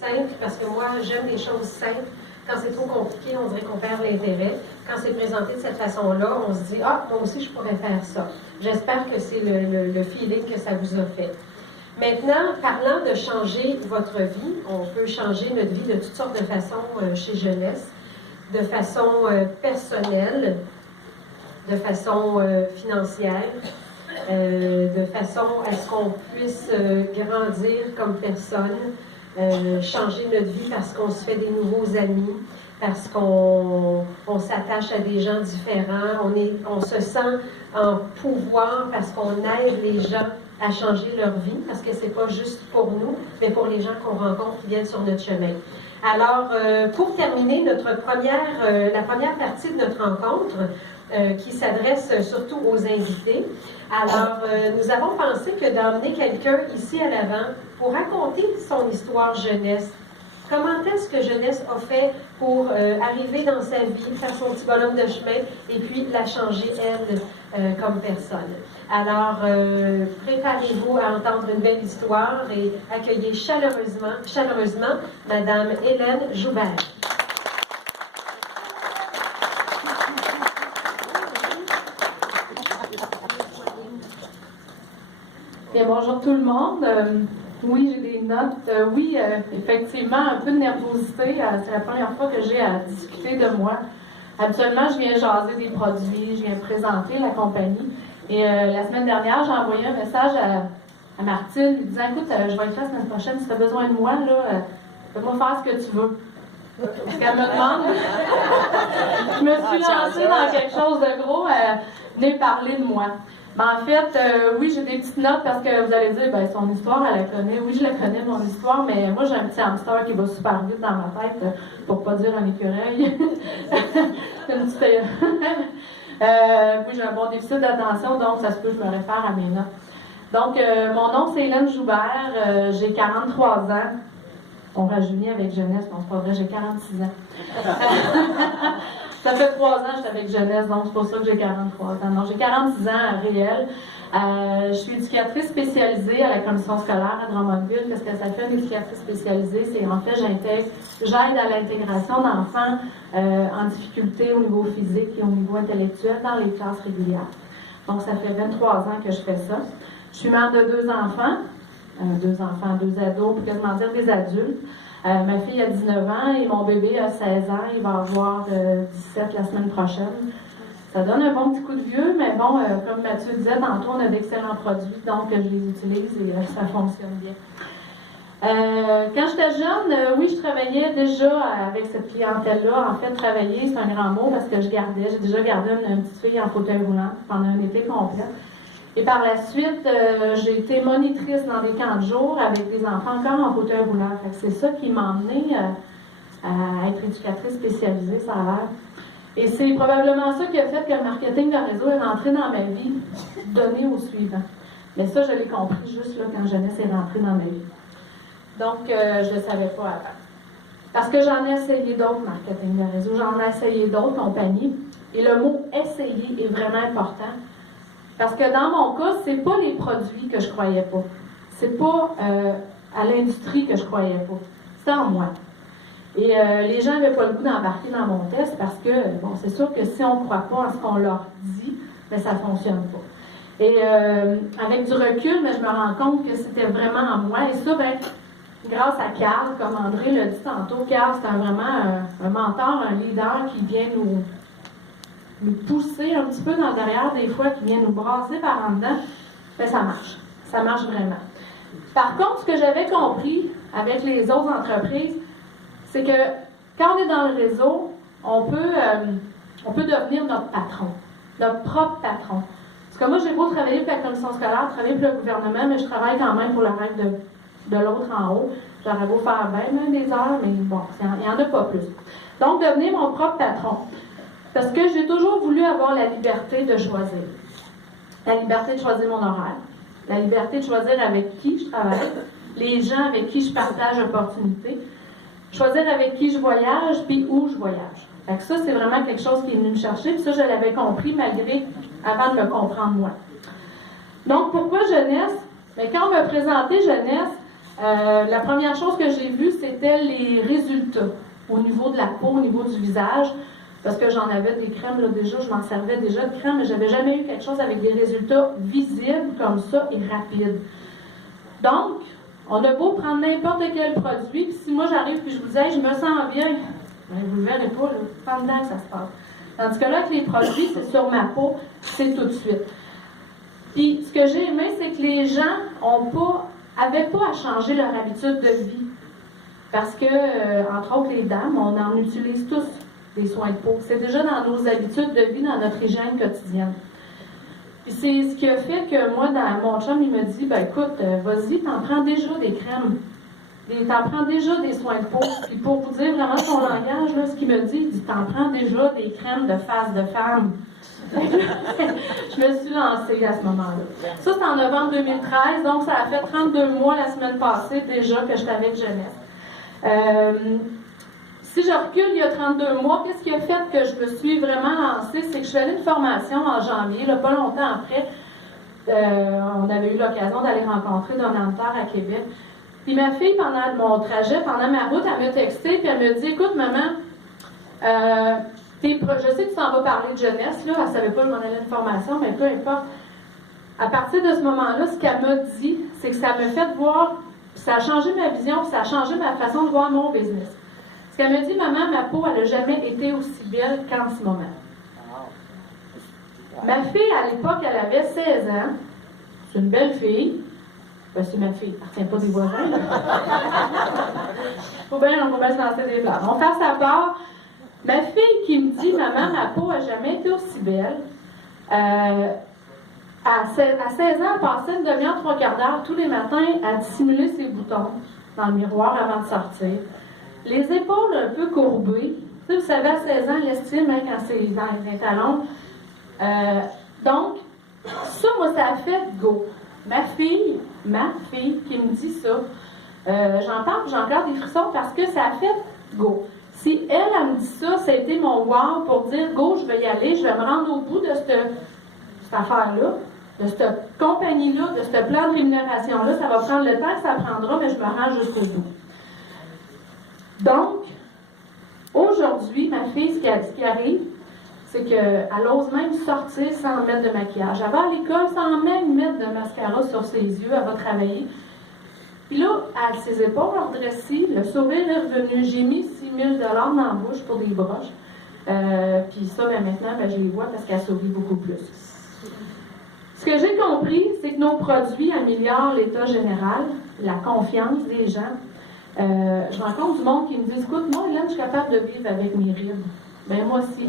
simple, parce que moi, j'aime les choses simples. Quand c'est trop compliqué, on dirait qu'on perd l'intérêt. Quand c'est présenté de cette façon-là, on se dit « Ah, moi aussi, je pourrais faire ça ». J'espère que c'est le feeling que ça vous a fait. Maintenant, parlant de changer votre vie, on peut changer notre vie de toutes sortes de façons chez Jeunesse, de façon personnelle, de façon financière, de façon à ce qu'on puisse grandir comme personne, changer notre vie parce qu'on se fait des nouveaux amis, parce qu'on s'attache à des gens différents, on se sent en pouvoir parce qu'on aide les gens à changer leur vie, parce que c'est pas juste pour nous, mais pour les gens qu'on rencontre qui viennent sur notre chemin. Alors, pour terminer la première partie de notre rencontre, qui s'adresse surtout aux invités. Alors, nous avons pensé que d'emmener quelqu'un ici à l'avant pour raconter son histoire jeunesse. Comment est-ce que Jeunesse a fait pour arriver dans sa vie, faire son petit bonhomme de chemin et puis la changer, elle, comme personne. Alors, préparez-vous à entendre une belle histoire et accueillez chaleureusement Madame Hélène Joubert. Bien, bonjour tout le monde. Oui, j'ai des notes. Oui, effectivement, un peu de nervosité. C'est la première fois que j'ai à discuter de moi. Habituellement, je viens jaser des produits, je viens présenter la compagnie. Et la semaine dernière, j'ai envoyé un message à Martine lui disant « Écoute, je vais être là la semaine prochaine, si tu as besoin de moi, là, fais-moi faire ce que tu veux. » Parce qu'elle me demande. Je me suis lancée dans quelque chose de gros, venez parler de moi. Mais en fait, oui, j'ai des petites notes parce que vous allez dire, ben son histoire, elle la connaît. Oui, je la connais, mon histoire, mais moi, j'ai un petit hamster qui va super vite dans ma tête, pour pas dire un écureuil. C'est une petite... oui, j'ai un bon déficit d'attention, donc ça se peut que je me réfère à mes notes. Donc, mon nom, c'est Hélène Joubert. J'ai 43 ans. On rajeunit avec Jeunesse, non, c'est pas vrai, j'ai 46 ans. Ça fait 3 ans que je suis avec Jeunesse, donc c'est pour ça que j'ai 43 ans. Donc, j'ai 46 ans réel. Je suis éducatrice spécialisée à la commission scolaire à Drummondville. Qu'est-ce que ça fait, une éducatrice spécialisée? C'est en fait, j'aide à l'intégration d'enfants en difficulté au niveau physique et au niveau intellectuel dans les classes régulières. Donc, ça fait 23 ans que je fais ça. Je suis mère de 2 enfants. 2 ados, pour quasiment dire des adultes. Ma fille a 19 ans et mon bébé a 16 ans. Il va avoir 17 la semaine prochaine. Ça donne un bon petit coup de vieux, mais bon, comme Mathieu disait, tantôt, on a d'excellents produits, donc je les utilise et ça fonctionne bien. Quand j'étais jeune, oui, je travaillais déjà avec cette clientèle-là. En fait, travailler, c'est un grand mot parce que j'ai déjà gardé une petite fille en fauteuil roulant pendant un été complet. Et par la suite, j'ai été monitrice dans des camps de jour avec des enfants encore en fauteuil roulant. Fait que c'est ça qui m'a emmenée à être éducatrice spécialisée, ça a l'air. Et c'est probablement ça qui a fait que le marketing de réseau est rentré dans ma vie, donné au suivant. Mais ça, je l'ai compris juste là quand Jeunesse est rentrée dans ma vie. Donc, je ne le savais pas avant. Parce que j'en ai essayé d'autres marketing de réseau, j'en ai essayé d'autres compagnies. Et le mot « essayer » est vraiment important. Parce que dans mon cas, c'est pas les produits que je croyais pas. C'est pas à l'industrie que je croyais pas. C'est en moi. Et les gens n'avaient pas le goût d'embarquer dans mon test parce que, bon, c'est sûr que si on ne croit pas à ce qu'on leur dit, bien, ça ne fonctionne pas. Et avec du recul, bien, je me rends compte que c'était vraiment en moi. Et ça, bien, grâce à Carl, comme André l'a dit tantôt, Carl, c'est vraiment un mentor, un leader qui vient nous pousser un petit peu dans le derrière des fois, qui vient nous brasser par en dedans, bien, ça marche. Ça marche vraiment. Par contre, ce que j'avais compris avec les autres entreprises, c'est que quand on est dans le réseau, on peut devenir notre patron, notre propre patron. Parce que moi, j'ai beau travailler pour la commission scolaire, travailler pour le gouvernement, mais je travaille quand même pour le rêve de l'autre en haut. J'aurais beau faire 20 des heures, mais bon, il n'y en a pas plus. Donc, devenir mon propre patron. Parce que j'ai toujours voulu avoir la liberté de choisir. La liberté de choisir mon horaire. La liberté de choisir avec qui je travaille. Les gens avec qui je partage l'opportunité. Choisir avec qui je voyage, puis où je voyage. Fait que ça, c'est vraiment quelque chose qui est venu me chercher, puis ça, je l'avais compris avant de me comprendre moi. Donc, pourquoi Jeunesse? Bien, quand on m'a présenté Jeunesse, La première chose que j'ai vue, c'était les résultats au niveau de la peau, au niveau du visage, parce que j'en avais des crèmes, là, déjà, je m'en servais déjà de crème, mais j'avais jamais eu quelque chose avec des résultats visibles comme ça et rapides. Donc, on a beau prendre n'importe quel produit, puis si moi j'arrive et je vous dis, hey, je me sens bien, ben, vous le verrez pas, là, pas dedans que ça se passe. Tandis que là, avec les produits, c'est sur ma peau, c'est tout de suite. Puis, ce que j'ai aimé, c'est que les gens n'avaient pas à changer leur habitude de vie. Parce que, entre autres, les dames, on en utilise tous des soins de peau. C'est déjà dans nos habitudes de vie, dans notre hygiène quotidienne. Puis c'est ce qui a fait que moi, mon chum, il me dit, ben écoute, vas-y, t'en prends déjà des crèmes. T'en prends déjà des soins de peau. Puis pour vous dire vraiment son langage, là, ce qu'il me dit, il dit, t'en prends déjà des crèmes de face de femme. Je me suis lancée à ce moment-là. Ça, c'est en novembre 2013, donc ça a fait 32 mois la semaine passée déjà que j'étais avec Jeunesse. Si je recule il y a 32 mois, qu'est-ce qui a fait que je me suis vraiment lancée? C'est que je suis allée à une formation en janvier, là, pas longtemps après. On avait eu l'occasion d'aller rencontrer Donald Terre à Québec. Puis ma fille, pendant mon trajet, pendant ma route, elle m'a texté, puis elle me dit, écoute, maman, je sais que tu t'en vas parler de jeunesse, là, elle ne savait pas que je m'en allais à une formation, mais peu importe. À partir de ce moment-là, ce qu'elle m'a dit, c'est que ça m'a fait voir, ça a changé ma vision, ça a changé ma façon de voir mon business. Ce qu'elle m'a dit, maman, ma peau, elle n'a jamais été aussi belle qu'en ce moment. Ma fille, à l'époque, elle avait 16 ans. C'est une belle fille. Ben, c'est ma fille, elle ne retient pas des voisins. Faut bien se lancer des blagues. On fait sa part. Ma fille qui me dit, maman, ma peau n'a jamais été aussi belle. À 16 ans, elle passait une demi-heure, 3/4 d'heure tous les matins à dissimuler ses boutons dans le miroir avant de sortir. Les épaules un peu courbées. Tu sais, vous savez, à 16 ans, l'estime, hein, quand c'est dans les talons. Donc, ça, moi, ça a fait go. Ma fille qui me dit ça, j'en parle, j'ai encore des frissons parce que ça a fait go. Si elle me dit ça, ça a été mon wow pour dire go, je vais y aller, je vais me rendre au bout de cette affaire-là, de cette compagnie-là, de ce plan de rémunération-là. Ça va prendre le temps que ça prendra, mais je me rends jusqu'au bout. Donc, aujourd'hui, ma fille, ce qui arrive, c'est qu'elle ose même sortir sans mettre de maquillage. Elle va à l'école sans même mettre de mascara sur ses yeux, elle va travailler. Puis là, elle a ses épaules redressées, le sourire est revenu. J'ai mis 6 000 $ dans la bouche pour des broches. Puis ça, maintenant, je les vois parce qu'elle sourit beaucoup plus. Ce que j'ai compris, c'est que nos produits améliorent l'état général, la confiance des gens. Je rencontre du monde qui me dit, écoute, moi, Hélène, je suis capable de vivre avec mes rides. Ben moi aussi.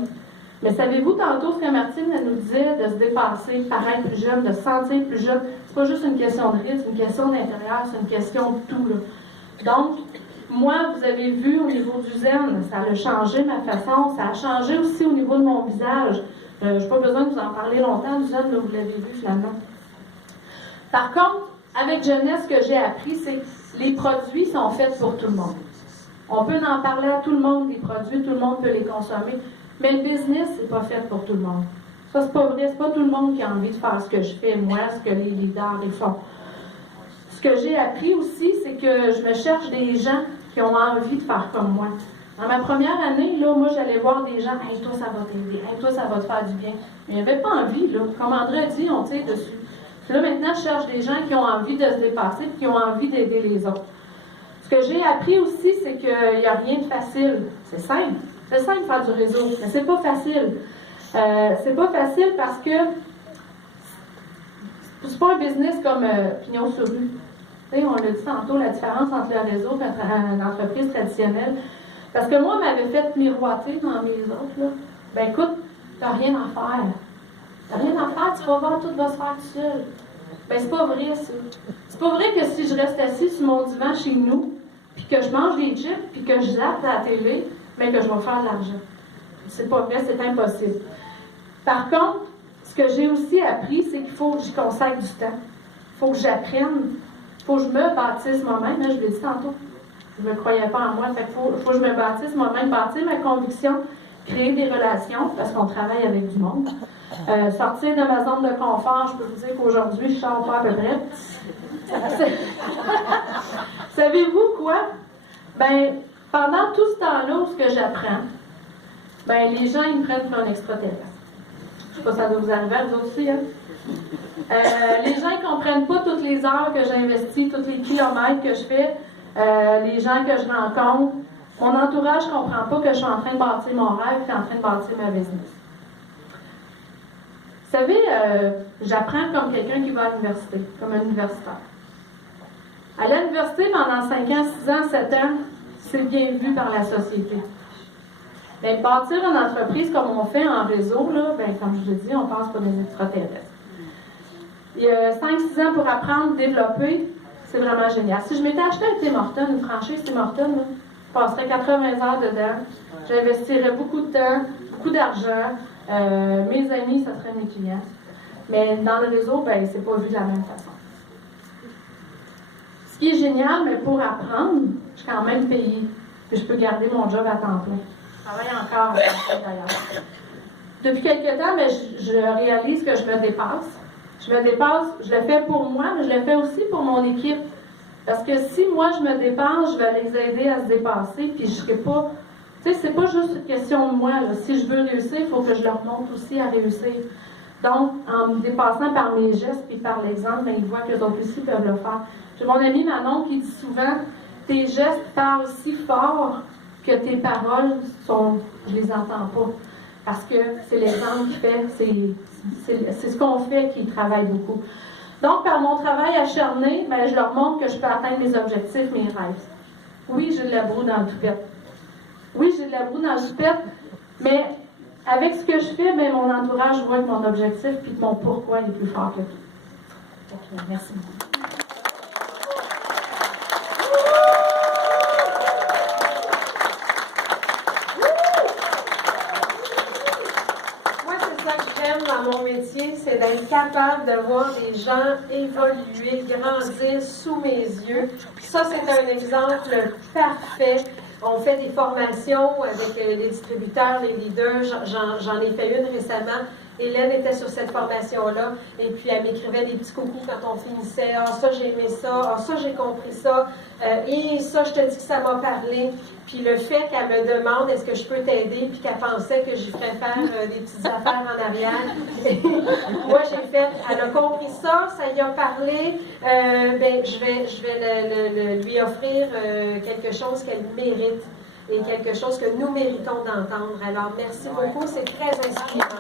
Mais savez-vous, tantôt, ce que Martine elle nous disait, de se dépasser, de paraître plus jeune, de se sentir plus jeune, c'est pas juste une question de rides, c'est une question d'intérieur, c'est une question de tout, là. Donc, moi, vous avez vu au niveau du zen, ça a changé ma façon, ça a changé aussi au niveau de mon visage. Je n'ai pas besoin de vous en parler longtemps, du zen, là, vous l'avez vu finalement. Par contre, avec Jeunesse, ce que j'ai appris, c'est que les produits sont faits pour tout le monde. On peut en parler à tout le monde, des produits, tout le monde peut les consommer. Mais le business, c'est pas fait pour tout le monde. Ça, c'est pas vrai. C'est pas tout le monde qui a envie de faire ce que je fais, moi, ce que les leaders les font. Ce que j'ai appris aussi, c'est que je me cherche des gens qui ont envie de faire comme moi. Dans ma première année, là, moi, j'allais voir des gens, « Hey, toi, ça va t'aider. Hey, toi, ça va te faire du bien. » Mais il n'y avait pas envie, là. Comme André a dit, on tire dessus. Puis là, maintenant, je cherche des gens qui ont envie de se dépasser et qui ont envie d'aider les autres. Ce que j'ai appris aussi, c'est qu'il n'y a rien de facile. C'est simple. C'est simple de faire du réseau, mais c'est pas facile. C'est pas facile parce que c'est pas un business comme pignon sur rue. Tu sais, on l'a dit tantôt, la différence entre le réseau et une entreprise traditionnelle. Parce que moi, on m'avait fait miroiter dans mes autres, là. Ben écoute, t'as rien à faire. T'as rien à faire, tu vas voir, tout va se faire tout seul. Ben c'est pas vrai, ça. C'est pas vrai que si je reste assis sur mon divan chez nous, puis que je mange des chips, puis que je zappe à la télé, mais que je vais faire de l'argent. C'est pas vrai, c'est impossible. Par contre, ce que j'ai aussi appris, c'est qu'il faut que j'y consacre du temps. Il faut que j'apprenne. Il faut que je me bâtisse moi-même. Là, je l'ai dit tantôt. Je ne me croyais pas en moi. Fait qu'il faut que je me bâtisse moi-même, bâtir ma conviction, créer des relations, parce qu'on travaille avec du monde. Sortir de ma zone de confort, je peux vous dire qu'aujourd'hui, je ne sors pas à peu près. Savez-vous quoi? Ben, pendant tout ce temps-là où ce que j'apprends, ben, les gens, ils me prennent pour un extraterrestre. Je sais pas si ça doit vous arriver à vous aussi, hein? Les gens ne comprennent pas toutes les heures que j'investis, tous les kilomètres que je fais, les gens que je rencontre. Mon entourage ne comprend pas que je suis en train de bâtir mon rêve et en train de bâtir ma business. Vous savez, j'apprends comme quelqu'un qui va à l'université, comme un universitaire. Aller à l'université pendant 5 ans, 6 ans, 7 ans, c'est bien vu par la société. Mais bâtir une entreprise comme on fait en réseau, là, ben, comme je l'ai dit, on passe pour des extraterrestres. Il y a 5-6 ans pour apprendre, développer, c'est vraiment génial. Si je m'étais acheté un Tim Hortons, une franchise Tim Hortons, là, je passerais 80 heures dedans, j'investirais beaucoup de temps, beaucoup d'argent, mes amis, ça serait mes clients. Mais dans le réseau, ben, c'est pas vu de la même façon. Ce qui est génial, mais pour apprendre, je suis quand même payée. Puis je peux garder mon job à temps plein. Je travaille encore à temps plein d'ailleurs. Depuis quelques temps, mais je réalise que je me dépasse. Je me dépasse, je le fais pour moi, mais je le fais aussi pour mon équipe. Parce que si moi je me dépasse, je vais les aider à se dépasser, puis je serai pas... Tu sais, c'est pas juste une question de moi, là. Si je veux réussir, il faut que je leur montre aussi à réussir. Donc, en me dépassant par mes gestes puis par l'exemple, ben, ils voient que les autres aussi peuvent le faire. J'ai mon ami Manon qui dit souvent, tes gestes parlent si fort que tes paroles sont... Je les entends pas. Parce que c'est l'exemple qui fait, c'est ce qu'on fait qui travaille beaucoup. Donc, par mon travail acharné, ben, je leur montre que je peux atteindre mes objectifs, mes rêves. Oui, j'ai de la boue dans le toupette. Oui, j'ai de la boue dans le toupette, mais avec ce que je fais, ben, mon entourage voit que mon objectif puis que mon pourquoi est plus fort que tout. Okay, merci beaucoup. Mon métier, c'est d'être capable de voir des gens évoluer, grandir sous mes yeux. Ça, c'est un exemple parfait. On fait des formations avec les distributeurs, les leaders. J'en ai fait une récemment. Hélène était sur cette formation-là, et puis elle m'écrivait des petits coucous quand on finissait. « Ah, ça, j'ai aimé ça. Ah, ça, j'ai compris ça. Et ça, je te dis que ça m'a parlé. » Puis le fait qu'elle me demande « Est-ce que je peux t'aider? » puis qu'elle pensait que j'y ferais faire des petites affaires en arrière. Moi, j'ai fait « Elle a compris ça, ça y a parlé. Ben, je vais lui offrir quelque chose qu'elle mérite et quelque chose que nous méritons d'entendre. » Alors, merci beaucoup. C'est très inspirant.